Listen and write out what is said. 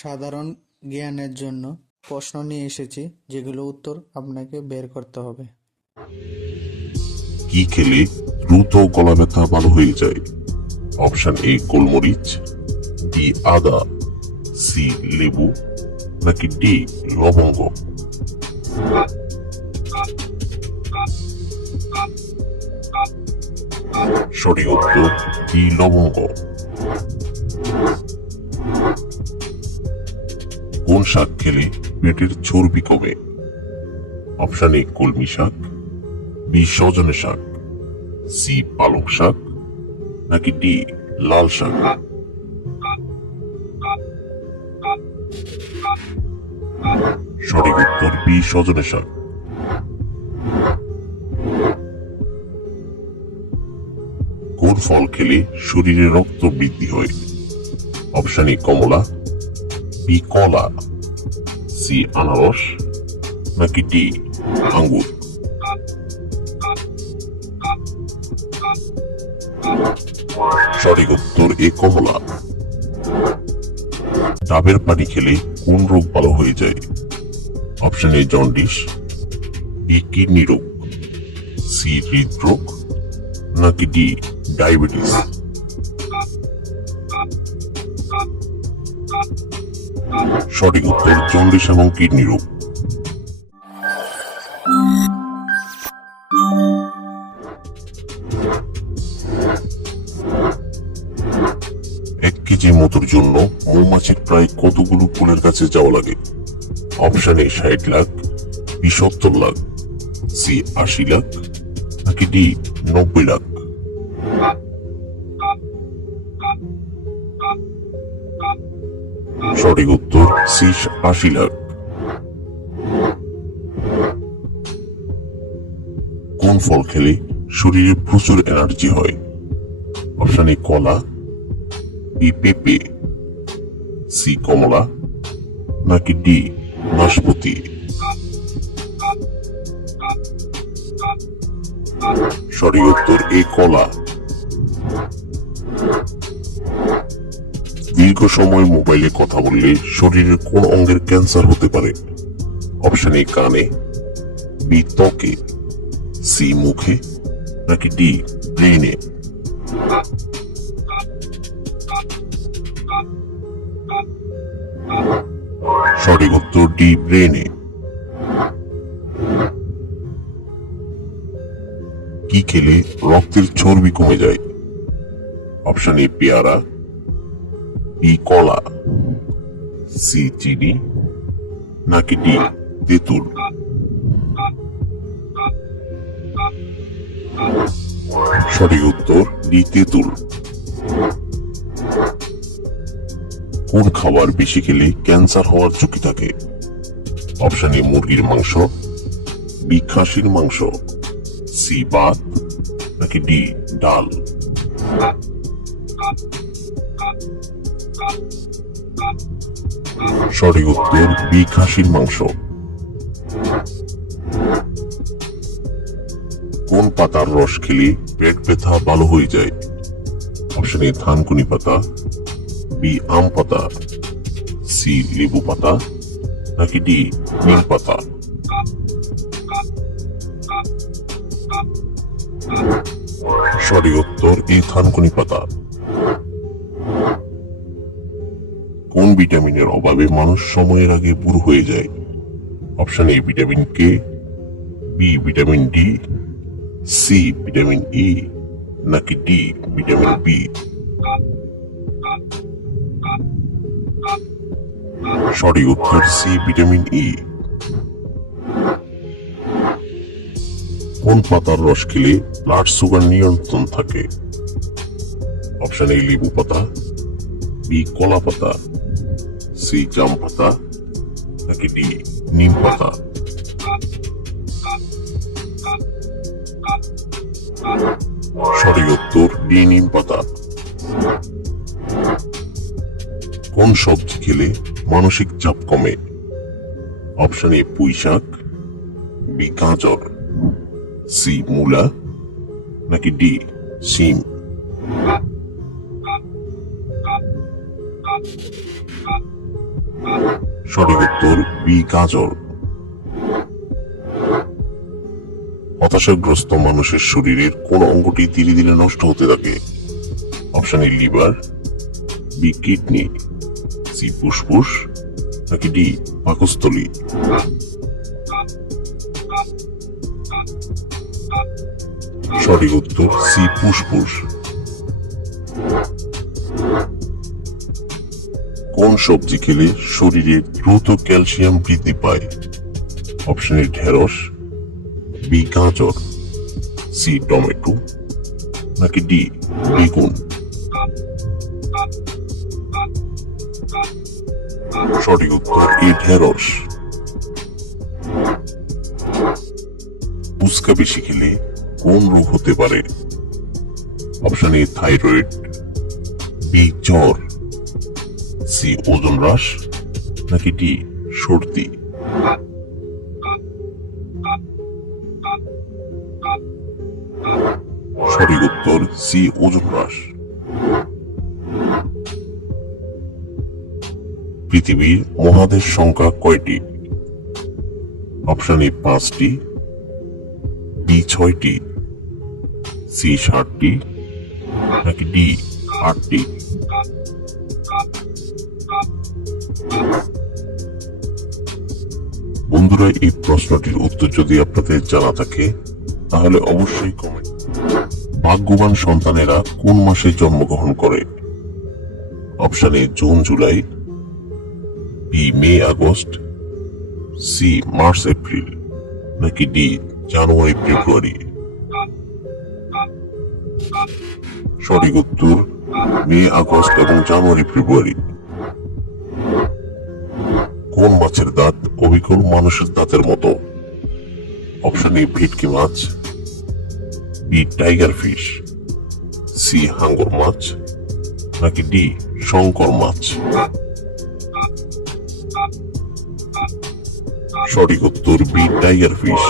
সাধারণ জ্ঞানের জন্য প্রশ্ন নিয়ে এসেছি, যেগুলো উত্তর আপনাকে বের করতে হবে। কি খেলে দ্রুত গলা ব্যথা ভালো হয়ে যায়? অপশন এ গোলমরিচ, বি আদা, সি লেবু, নাকি ডি লবঙ্গ? সঠিক উত্তর ডি লবঙ্গ। কোন শাক খেলে পেটের চর্বি কমে? অপশন এ কলমি শাক, বি সজনে শাক, সি পালং শাক, নাকি ডি লাল শাক? সঠিক উত্তর বি সজনে শাক। কোন ফল খেলে শরীরে রক্ত বৃদ্ধি হয়? অপশন এ কমলা, বি কলা, সি আনারস, নাকি ডি আঙ্গুর? সঠিক উত্তর এ কমলা। ডাবের পানি খেলে কোন রোগ ভালো হয়ে যায়? Option A jaundice, B kidney রোগ, সি হৃদরোগ, নাকি ডি ডায়াবেটিস? সঠিক উত্তর জন্ডিস এবং কিডনি রোগ। এক কেজি মধুর জন্য মৌমাছির প্রায় কতগুলো ফুলের কাছে যাওয়া লাগে? Option A 60 lakh, B 70 lakh, C 80 lakh, নাকি ডি 90 লাখ? সঠিক উত্তর সি 80 লাখ। কোন ফল খেলে শরীরে প্রচুর এনার্জি হয়? অপশন এ কলা, বি পেঁপে, সি কমলা, নাকি ডি নাশপাতি? সঠিক উত্তর এ কলা। দীর্ঘ সময় মোবাইলে কথা বললে শরীরের কোন অঙ্গের ক্যান্সার হতে পারে? অপশন এ কানে, বি ত্বকে, সি মুখে, নাকি ডি ব্রেনে? সঠিক উত্তর ডি ব্রেনে। কি খেলে রক্তের চর্বি কমে যায়? অপশন এ পেয়ারা, বি কলা, সি চিনি, নাকি ডি তেঁতুল? সঠিক উত্তর ডি তেঁতুল। কোন খাবার বেশি খেলে ক্যান্সার হওয়ার ঝুঁকি থাকে? অপশন এ মুরগির মাংস, বি খাসির মাংস, সি ভাত, নাকি ডি ডাল? সঠিক উত্তর বি খাসির মাংস। কোন পাতার রস খেলে পেট ব্যথা ভালো হয়ে যায়? অপশন এ থানকুনি পাতা, বি আম পাতা, সি লেবু পাতা, নাকি ডি নিম পাতা? সঠিক উত্তর এ থানকুনি পাতা। কোন ভিটামিনের অভাবে মানুষ সময়ের আগে বুড়ো হয়ে যায়? Option A vitamin K, B vitamin D, C vitamin E, নাকি ডি ভিটামিন বি? সঠিক উত্তর সি ভিটামিন ই। কোন পাতার রস খেলে ব্লাড সুগার নিয়ন্ত্রণ থাকে? অপশন এ লেবু পাতা, বি কলা পাতা, সি জাম পাতা, নাকি ডি নিম পাতা? সঠিক উত্তর ডি নিম পাতা। কোন সবজি খেলে মানসিক চাপ কমে? অপশন এ পুঁই শাক, বি গাজর, সি মূলা, নাকি ডি শিম? সঠিক উত্তর বি গাজর। হতাশাগ্রস্ত মানুষের শরীরের কোন অঙ্গটি ধীরে ধীরে নষ্ট হতে থাকে? Option A liver, B kidney, C ফুসফুস, নাকি ডি পাকস্থলী। সঠিক উত্তর সি ফুসফুস। কোন সবজি খেলে শরীরে দ্রুত ক্যালসিয়াম বৃদ্ধি পায়? অপশন এ ঢেঁড়স, বি গাজর, সি টমেটো, নাকি ডি বেগুন। সঠিক উত্তর এ ঢেঁড়স। ফুচকা বেশি খেলে কোন রোগ হতে পারে? অপশন এ থাইরয়েড, বি জ্বর, সি ওজন হ্রাস, নাকি ডি সর্দি। সঠিক উত্তর সি ওজন হ্রাস। পৃথিবীর মহাদেশ সংখ্যা কয়টি? অপশন এ 5টি, বি 6টি, সি 7টি, নাকি ডি 8টি। বন্ধুরা, এই প্রশ্নটির উত্তর যদি আপনাদের জানা থাকে তাহলে অবশ্যই কমেন্ট। ভাগ্যবান সন্তানেরা কোন মাসে জন্মগ্রহণ করে? Option A June July, B May August, C March April, নাকি ডি জানুয়ারি ফেব্রুয়ারি। সঠিক উত্তর মে আগস্ট এবং জানুয়ারি ফেব্রুয়ারি। কোন মাছের দাঁত অবিকল মানুষের দাঁতের মতো? অপশন এ ভেটকি মাছ, বি টাইগার ফিশ, সি হাঙ্গর মাছ, নাকি ডি শঙ্কর মাছ। সঠিক উত্তর বি টাইগার ফিশ।